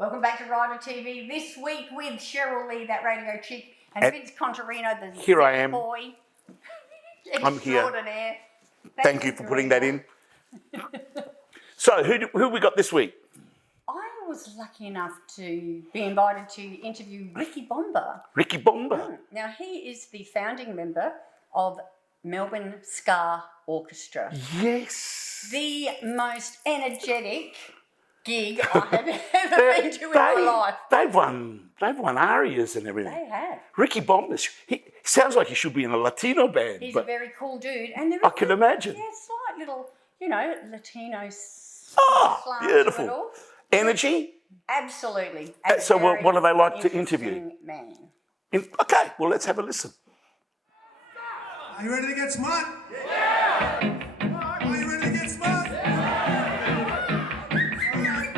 Welcome back to RiderTV. This week with Cheryl Lee, that radio chick, and Vince Contarino, the here I am. boy. I'm here. Extraordinaire. Thank you for putting that in. So, who we got this week? I was lucky enough to be invited to interview Nicky Bomba. Nicky Bomba. Now, he is the founding member of Melbourne Ska Orchestra. Yes. The most energetic gig I have ever been to in my life. They've won arias and everything. They have. Nicky Bomba, he sounds like he should be in a Latino band. He's a very cool dude. And there I is can imagine. Yeah, slight little, Latino Oh, beautiful. to it all. Energy? Absolutely. So what do they like to interview? Interesting man. Okay, well, let's have a listen. Are you ready to get smart? Yeah! Are you ready to get smart? Yeah! All right.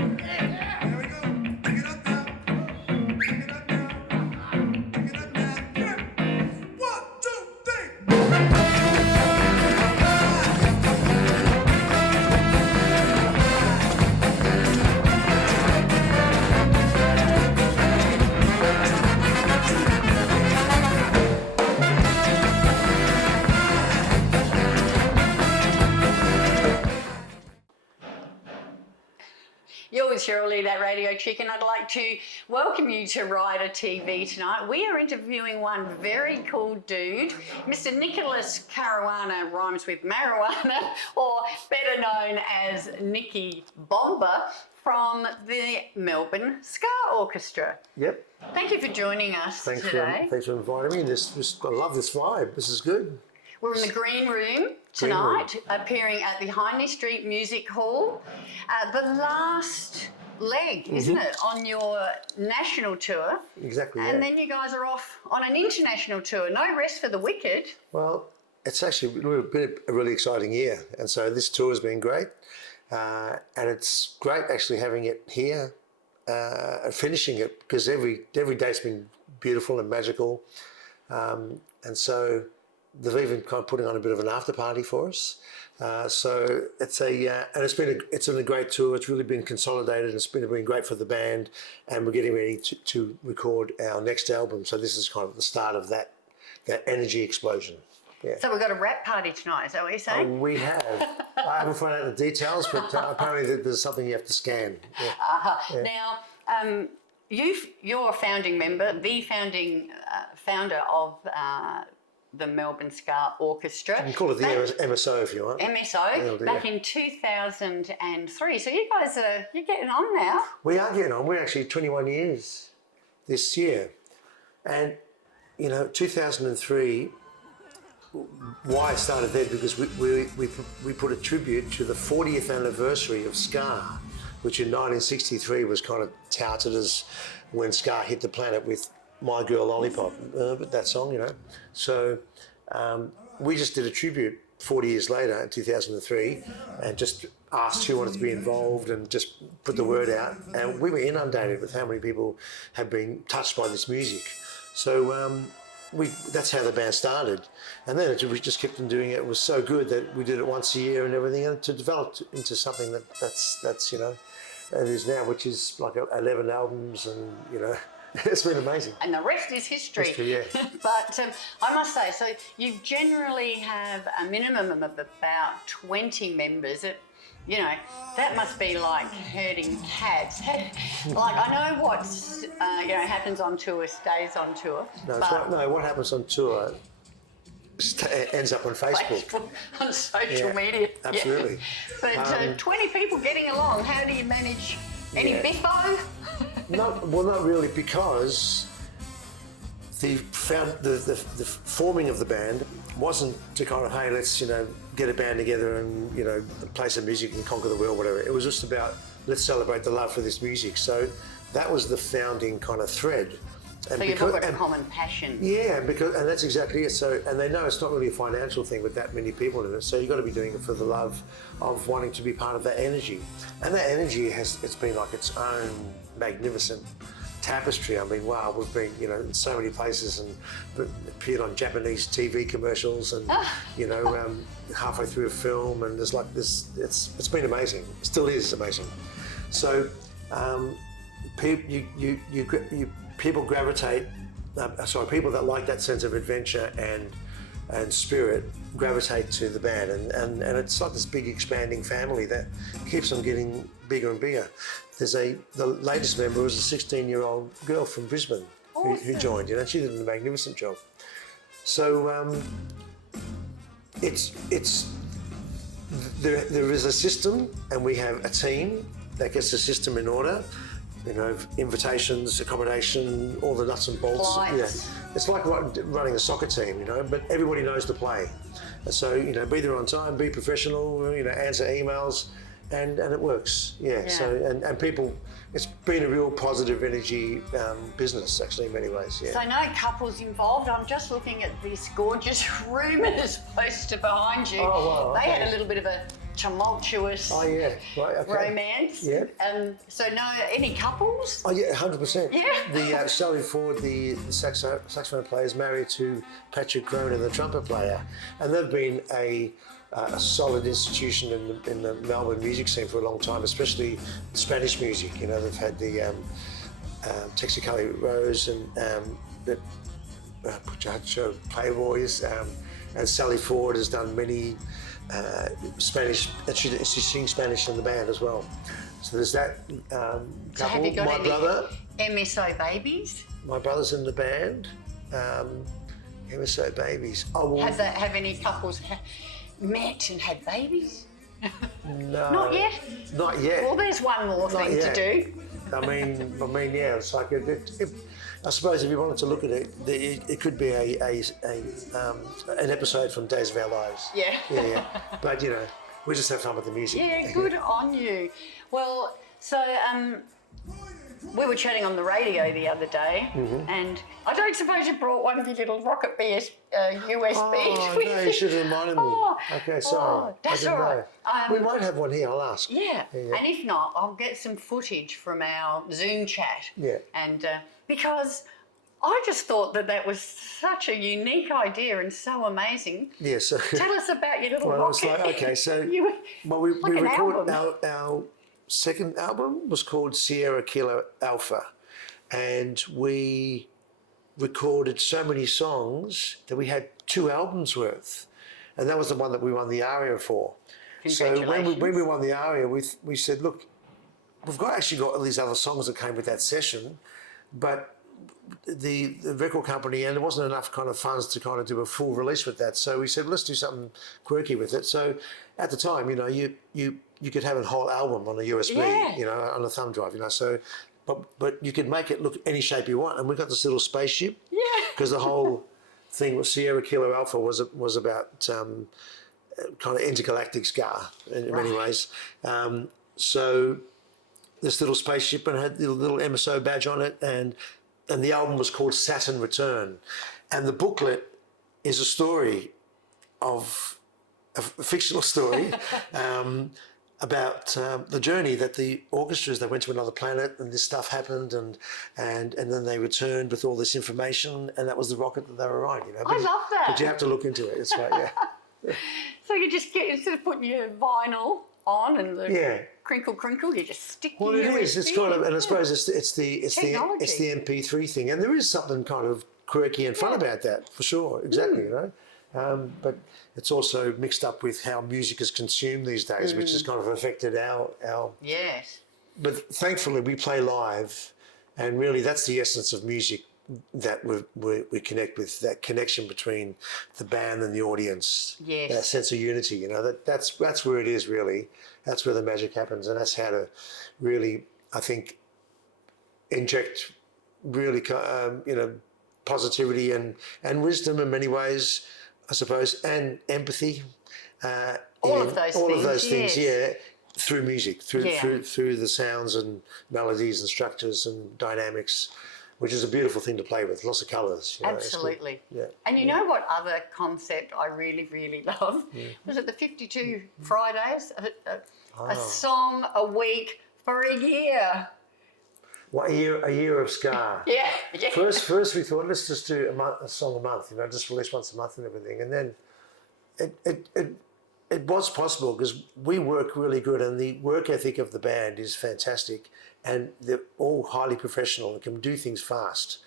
Here we go. Pick it up now. Pick it up now. Pick it up now. Yeah. 1, 2, 3. You're with Cheryl Lee, that radio chick, and I'd like to welcome you to RiderTV tonight. We are interviewing one very cool dude, Mr. Nicholas Caruana, rhymes with marijuana, or better known as Nicky Bomba, from the Melbourne Ska Orchestra. Yep. Thank you for joining us today. Thanks for inviting me. I love this vibe. This is good. We're in the green room tonight, appearing at the Hindley Street Music Hall. The last leg, isn't it, on your national tour? Exactly. And then you guys are off on an international tour. No rest for the wicked. Well, it's actually been a really exciting year, and so this tour has been great, and it's great actually having it here and finishing it, because every day's been beautiful and magical, and so they've even kind of putting on a bit of an after party for us. So it's and it's been a great tour. It's really been consolidated, and it's been great for the band. And we're getting ready to record our next album. So this is kind of the start of that energy explosion. Yeah. So we've got a rap party tonight. Is that what you're saying? We have. I haven't found out the details, but apparently there's something you have to scan. Yeah. Yeah. Now, you're a founding member, the founding founder of the Melbourne Ska Orchestra. You can call it the MSO if you want. MSO, back in 2003. So you guys you're getting on now. We are getting on. We're actually 21 years this year. And, 2003, why I started there, because we put a tribute to the 40th anniversary of ska, which in 1963 was kind of touted as when ska hit the planet with My Girl Lollipop, that song, So we just did a tribute 40 years later in 2003 and just asked who wanted to be involved and just put the word out. And we were inundated with how many people have been touched by this music. So that's how the band started. And then we just kept on doing it. It was so good that we did it once a year and everything, and to develop into something that's it is now, which is like 11 albums, and it's been amazing. And the rest is history. Yeah. But I must say, so you generally have a minimum of about 20 members. That must be like herding cats. Like, I know what happens on tour stays on tour. What happens on tour ends up on Facebook. On social media. Absolutely. Yeah. But 20 people getting along, how do you manage any biffo? Not really, because the forming of the band wasn't to kind of, hey, let's get a band together and play some music and conquer the world, whatever. It was just about, let's celebrate the love for this music. So that was the founding kind of thread. And so you've all got a common passion. Yeah, and that's exactly it. So, and they know it's not really a financial thing with that many people in it. So you've got to be doing it for the love of wanting to be part of that energy. And that energy it's been like its own magnificent tapestry. I mean, wow, we've been, in so many places and appeared on Japanese TV commercials and, halfway through a film, and there's like this, it's been amazing. It still is amazing. So, people gravitate. People that like that sense of adventure and spirit gravitate to the band, and it's like this big expanding family that keeps on getting bigger and bigger. The latest member was a 16-year-old girl from Brisbane who joined. You know, she did a magnificent job. So there is a system, and we have a team that gets the system in order. You know, invitations, accommodation, all the nuts and bolts. Flights. Yeah, it's like running a soccer team, you know. But everybody knows the play, and so you know, be there on time, be professional. You know, answer emails, and it works. Yeah. So and people, it's been a real positive energy business actually in many ways. Yeah. So no couples involved. I'm just looking at this gorgeous rumours poster behind you. Oh, wow, They okay. had a little bit of a tumultuous Right. Okay. romance. Yeah. So no, any couples? Oh yeah, 100%. Yeah. The Sally Ford, the saxophone player, is married to Patrick Cronin, the trumpet player, and they've been a solid institution in the Melbourne music scene for a long time, especially Spanish music. You know, they've had the Texicali Rose and the Puchacho Playboys, and Sally Ford has done many Spanish. She sings Spanish in the band as well. So there's that couple. So have you got My any brother. MSO babies? My brother's in the band. MSO babies. Oh well. Have any couples met and had babies? No. Not yet? Not yet. Well, there's one more Not thing yet. to do. I mean, yeah. It's like I suppose if you wanted to look at it, it could be an episode from Days of Our Lives. Yeah. Yeah. But you know, we just have fun with the music. Yeah, good on you. Well, so we were chatting on the radio the other day, and I don't suppose you brought one of your little Rocket USB Oh, with no, you you. should have reminded me. Oh, Okay, sorry. that's I didn't all right. know. We might have one here, I'll ask. Yeah, and if not, I'll get some footage from our Zoom chat. Yeah. And because I just thought that was such a unique idea and so amazing. Yeah, so... Tell us about your little Well, it's rocket. like, okay, so... You- we like an recorded album. our second album was called Sierra Kilo Alpha, and we recorded so many songs that we had 2 albums worth, and that was the one that we won the ARIA for. So when we won the ARIA, we said, look, we've actually got all these other songs that came with that session, but the record company, and there wasn't enough kind of funds to kind of do a full release with that. So we said, let's do something quirky with it. So at the time, you know, you could have a whole album on a USB, you know, on a thumb drive, you know. So, but you could make it look any shape you want. And we got this little spaceship. Yeah. Because the whole thing with Sierra Kilo Alpha was about kind of intergalactic ska in many ways. So this little spaceship and had the little MSO badge on it, and the album was called Saturn Return, and the booklet is a story of a fictional story about the journey that the orchestras, they went to another planet and this stuff happened, and then they returned with all this information, and that was the rocket that they were riding. You know? I love that. But you have to look into it. It's like, yeah. So you just get, instead of putting your vinyl on and the Yeah. crinkle, you just stick Well, your it is. It's USB kind of, in. and I suppose it's the Technology. MP3 thing, and there is something kind of quirky and fun about that for sure. Exactly, you know. But it's also mixed up with how music is consumed these days, which has kind of affected our. Yes. But thankfully, we play live, and really, that's the essence of music that we connect with. That connection between the band and the audience. Yes. That sense of unity. You know, that's where it is really. That's where the magic happens, and that's how to really, I think, inject really, you know, positivity and wisdom in many ways, I suppose, and empathy. All of those things, yeah, through music, through Yeah. the sounds and melodies and structures and dynamics, which is a beautiful thing to play with. Lots of colours. You know, it's good. Absolutely. Yeah. And you know what other concept I really, really love? Was it the 52 Fridays? A song a week for a year. What a year of ska. Yeah. First we thought, let's just do a song a month, you know, just release once a month and everything. And then it was possible because we work really good, and the work ethic of the band is fantastic. and they're all highly professional and can do things fast.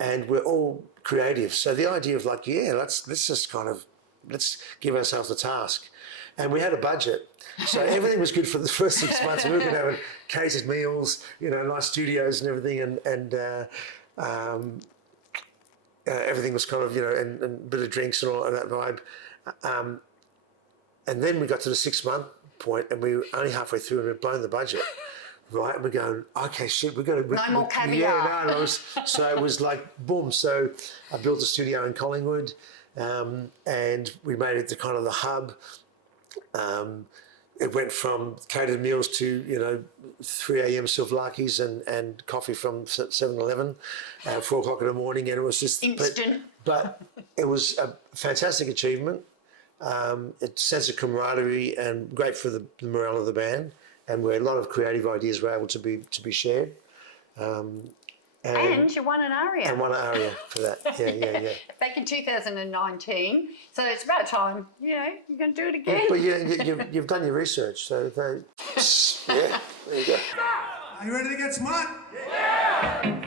And we're all creative. So the idea of like, yeah, let's just kind of, let's give ourselves a task. And we had a budget. So everything was good for the first 6 months. We were going to have catered meals, you know, nice studios and everything. And everything was kind of, you know, and a bit of drinks and all of that vibe. And then we got to the 6 month point and we were only halfway through and we'd blown the budget. Right, and we're going, okay, shit, we're going to... No more caviar. Yeah, no, so it was like, boom. So I built a studio in Collingwood and we made it the kind of the hub. It went from catered meals to, you know, 3 a.m. souvlaki's and coffee from 7-Eleven at 4 o'clock in the morning, and it was just... Instant. But it was a fantastic achievement. It's sense of camaraderie and great for the morale of the band. And where a lot of creative ideas were able to be shared. And you won an aria. And won an aria for that. Yeah. Back in 2019. So it's about time, you know, you're going to do it again. But you've done your research, so yeah, there you go. Are you ready to get smart? Yeah!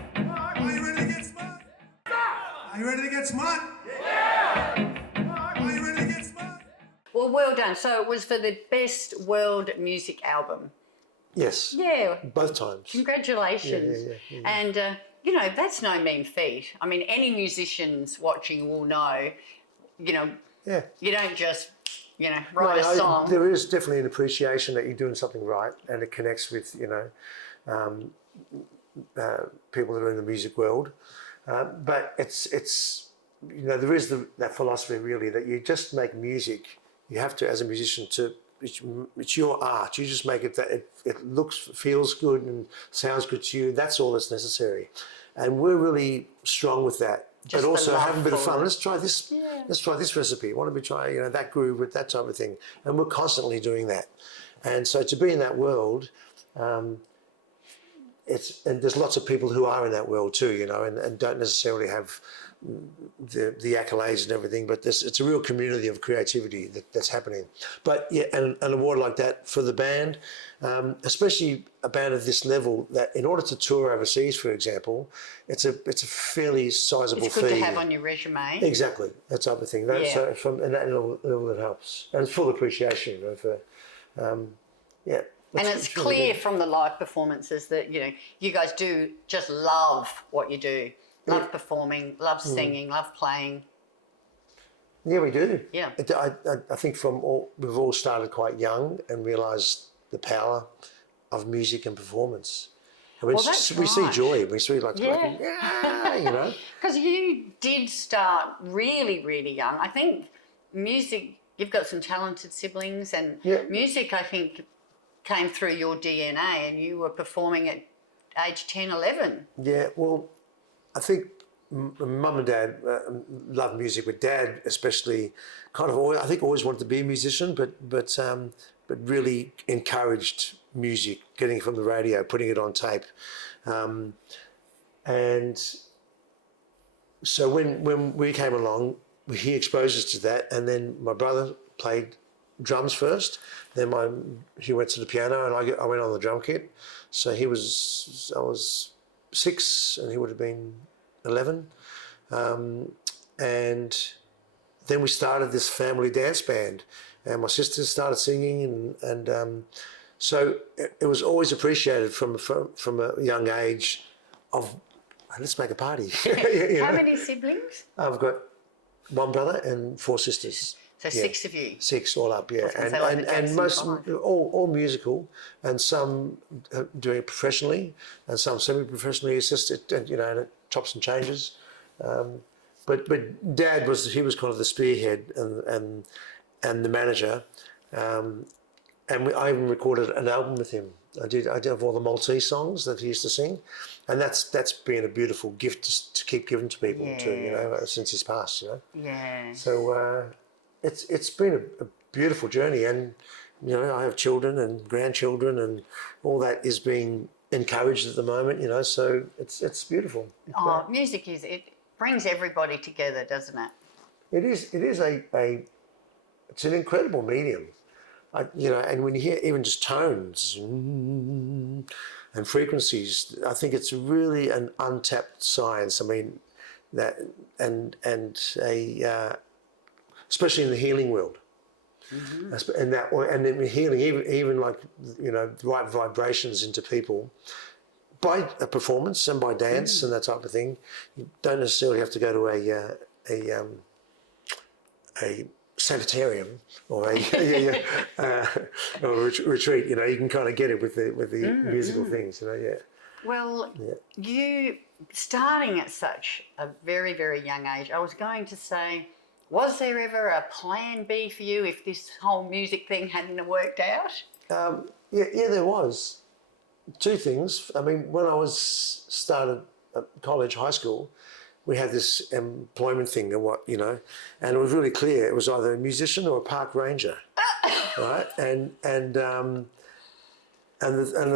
Are you ready to get smart? Are you ready to get smart? Yeah! Are you ready to get smart? Well done. So it was for the best world music album. Yes. Yeah. Both times. Congratulations. Yeah. And, you know, that's no mean feat. I mean, any musicians watching will know, you know, you don't just, you know, write a song. There is definitely an appreciation that you're doing something right and it connects with, you know, people that are in the music world. But it's you know, there is that philosophy really that you just make music. You have to, as a musician, it's your art. You just make it that it looks, feels good and sounds good to you. That's all that's necessary. And we're really strong with that. Just but also having a bit of fun. it. Let's try this. Yeah. Let's try this recipe. Why don't we try, you know, that groove with that type of thing? And we're constantly doing that. And so to be in that world, and there's lots of people who are in that world too, you know, and don't necessarily have the accolades and everything, but it's a real community of creativity that's happening. But yeah, and an award like that for the band, especially a band of this level, that in order to tour overseas, for example, it's a fairly sizable fee. It's good to have on your resume. Exactly, that type of thing. So from and that level it helps, and it's full appreciation, you know, for yeah. And it's clear from the live performances that, you know, you guys do just love what you do. Love performing, love singing, love playing. Yeah, we do. Yeah. I think we've all started quite young and realised the power of music and performance. I mean, we see joy. We see like you know. Because you did start really, really young. I think music, you've got some talented siblings, and music, I think, came through your DNA, and you were performing at age 10, 11. Yeah, well, I think Mum and Dad loved music, but Dad especially kind of always wanted to be a musician, but really encouraged music, getting it from the radio, putting it on tape. And so when we came along, he exposed us to that, and then my brother played drums first, then he went to the piano and I went on the drum kit. So I was 6 and he would have been 11. And then we started this family dance band, and my sisters started singing, and so it was always appreciated from a young age of, let's make a party. How many siblings? I've got 1 brother and 4 sisters. So 6 of you? 6 all up, yeah. And most, all musical, and some doing it professionally, and some semi-professionally. It's just, you know, and it chops and changes. But Dad was kind of the spearhead and the manager. And I even recorded an album with him. I did have all the Maltese songs that he used to sing, and that's been a beautiful gift to keep giving to people too, you know, since he's passed, you know. Yeah. So it's been a beautiful journey, and you know, I have children and grandchildren, and all that is being encouraged at the moment, you know. So it's beautiful. Music it brings everybody together, doesn't it? It is it's an incredible medium. and when you hear even just tones and frequencies, I think it's really an untapped science. I mean, that and especially in the healing world. And then healing, even like, the right vibrations into people by a performance and by dance and that type of thing. You don't necessarily have to go to a sanitarium or a retreat. You can kind of get it with the musical things. Well, you starting at such a very, very young age, I was going to say, was there ever a plan B for you if this whole music thing hadn't worked out? Yeah, there was. Two things. I mean, when I started at college, high school, we had this employment thing and and it was really clear. It was either a musician or a park ranger, right? And the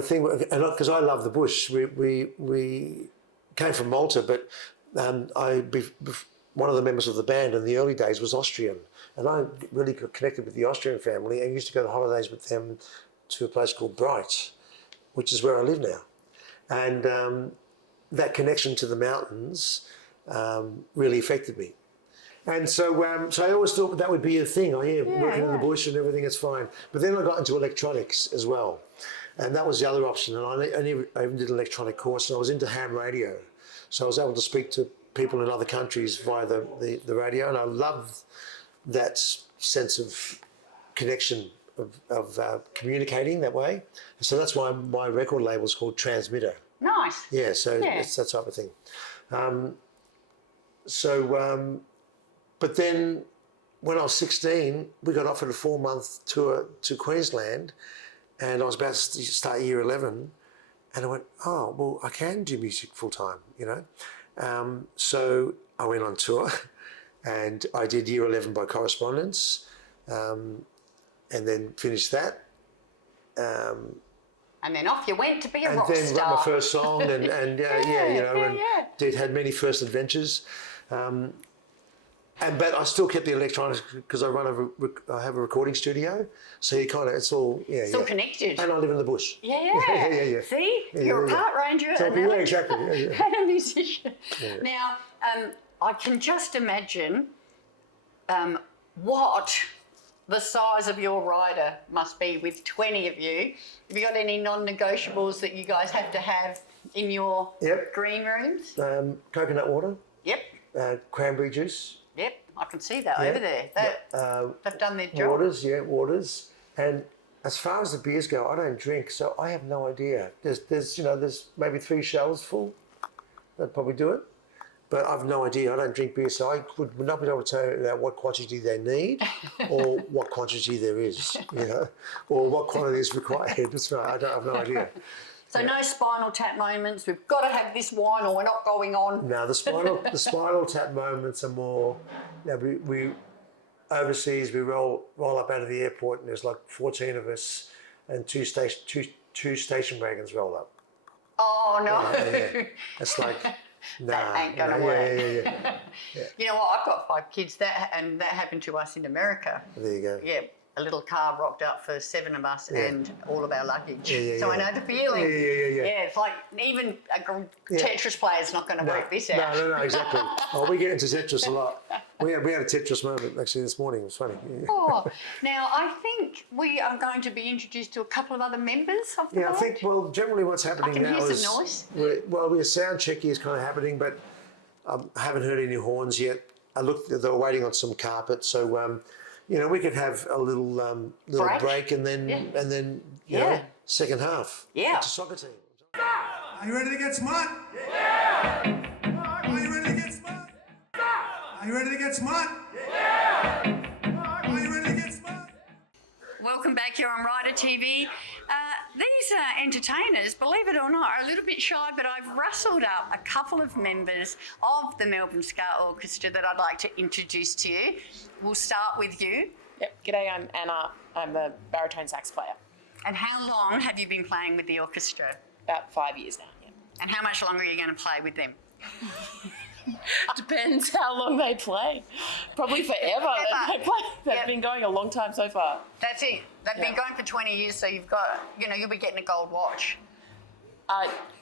thing, because I love the bush, we came from Malta, but one of the members of the band in the early days was Austrian, and I really connected with the Austrian family and used to go on holidays with them to a place called Bright, which is where I live now. And that connection to the mountains really affected me. And so I always thought that would be a thing. Working in the bush and everything, it's fine. But then I got into electronics as well. And that was the other option. And I even did an electronic course, and I was into ham radio. So I was able to speak to people in other countries via the radio, and I love that sense of connection of communicating that way. So that's why my record label is called Transmitter. Nice. Yeah, so it's that type of thing. But then when I was 16, we got offered a 4-month tour to Queensland, and I was about to start year 11, and I went, oh, well, I can do music full time, So I went on tour, and I did year 11 by correspondence, and then finished that. And then off you went to be a rock star. And then wrote my first song, and had many first adventures. But I still kept the electronics because I have a recording studio, so it's all still connected. And I live in the bush. Yeah. See, you're a park ranger and a musician. Yeah. Now, I can just imagine what the size of your rider must be with 20 of you. Have you got any non-negotiables that you guys have to have in your green rooms? Coconut water. Yep. Cranberry juice. Yep, I can see that over there. They've done their job. Waters. And as far as the beers go, I don't drink, so I have no idea. There's maybe 3 shelves full. That'd probably do it. But I've no idea. I don't drink beer, so I would not be able to tell you what quantity they need or what quantity there is, or what quantity is required. That's right. I have no idea. So no Spinal Tap moments. We've got to have this wine, or we're not going on. No, the Spinal Tap moments are more. We overseas. We roll up out of the airport, and there's like 14 of us, and two station wagons roll up. Oh no! Yeah. It's like. That ain't gonna work. Yeah. You know what? I've got 5 kids. That happened to us in America. There you go. Yeah, a little car rocked up for 7 of us and all of our luggage. So I know the feeling. Yeah. It's like even a Tetris player's not going to work this out. No, exactly. We get into Tetris a lot. We had a Tetris moment actually this morning. It was funny. Oh, now I think we are going to be introduced to a couple of other members of the band. I think, generally what's happening now is... some noise. Our sound check is kind of happening, but I haven't heard any horns yet. They're waiting on some carpet, so we could have a little break and then second half. Yeah. It's a soccer team. Are you ready to get smart? Yeah! Are you ready to get smart? Are you ready to get smart? Yeah! Are you ready to get smart? Welcome back here on RiderTV. These entertainers, believe it or not, are a little bit shy, but I've rustled up a couple of members of the Melbourne Ska Orchestra that I'd like to introduce to you. We'll start with you. Yep. G'day, I'm Anna. I'm a baritone sax player. And how long have you been playing with the orchestra? About 5 years now, yeah. And how much longer are you going to play with them? Depends how long they play. Probably forever. They play. They've Yep. been going a long time so far. That's it. They've been going for 20 years, so you've got, you'll be getting a gold watch.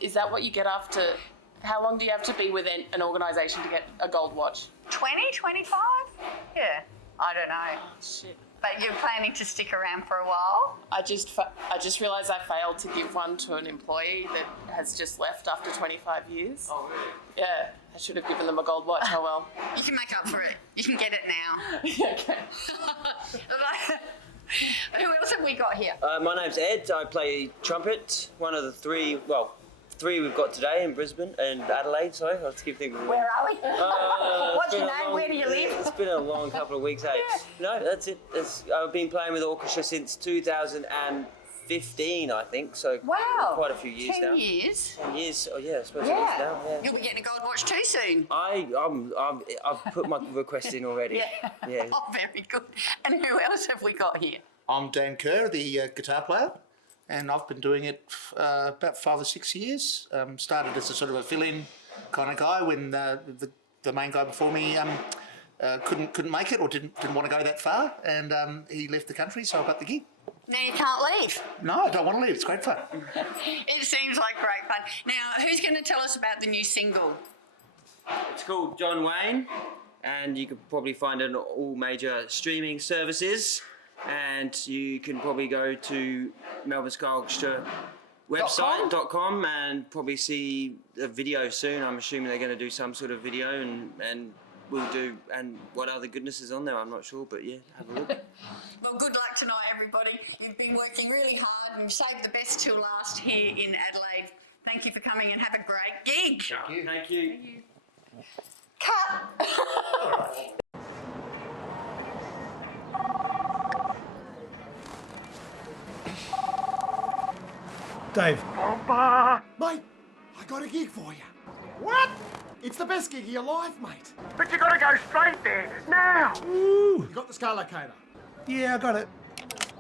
Is that what you get after? How long do you have to be within an organisation to get a gold watch? 20, 25? Yeah, I don't know. Shit. But you're planning to stick around for a while? I just realised I failed to give one to an employee that has just left after 25 years. Oh, really? Yeah, I should have given them a gold watch. Oh well. You can make up for it. You can get it now. Okay. Who else have we got here? My name's Ed. I play trumpet. One of the three we've got today in Brisbane and Adelaide. Sorry, I'll keep thinking. Where are we? What's It's your been a name? long- Where do you live? It's been a long couple of weeks, hey. No, that's it. I've been playing with the orchestra since 2015, I think. So Wow. quite a few years 10 now. years. 10 years. Oh yeah, I suppose Yeah. it is now. Yeah. You'll be getting a gold watch too soon. I've put my request in already. Yeah. Yeah. Oh, very good. And who else have we got here? I'm Dan Kerr, the guitar player, and I've been doing it about 5 or 6 years. Started as a sort of a fill-in kind of guy when the main guy before me couldn't make it or didn't want to go that far, and he left the country, so I got the gig. Now you can't leave. No, I don't want to leave. It's great fun. It seems like great fun. Now, who's going to tell us about the new single? It's called John Wayne, and you can probably find it on all major streaming services. And you can probably go to Melbourne Ska Orchestra website.com and probably see a video soon. I'm assuming they're going to do some sort of video and we'll do, and what other goodness is on there, I'm not sure, but yeah, have a look. Well, good luck tonight, everybody. You've been working really hard and you've saved the best till last here in Adelaide. Thank you for coming and have a great gig. Thank you. Cut. Dave. Bomba! Mate, I got a gig for you. What? It's the best gig of your life, mate. But you gotta go straight there, now! Ooh. You got the Scar Locator? Yeah, I got it.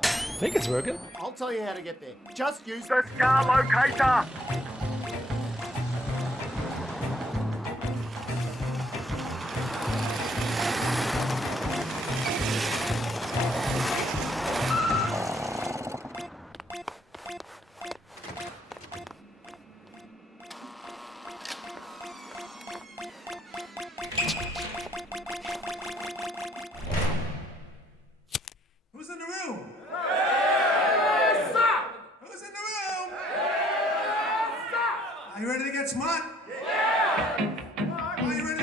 I think it's working. I'll tell you how to get there. Just use The Ska Locator! Who's in the room? Who's in the room? Are you ready to get smart? Yeah! Are you ready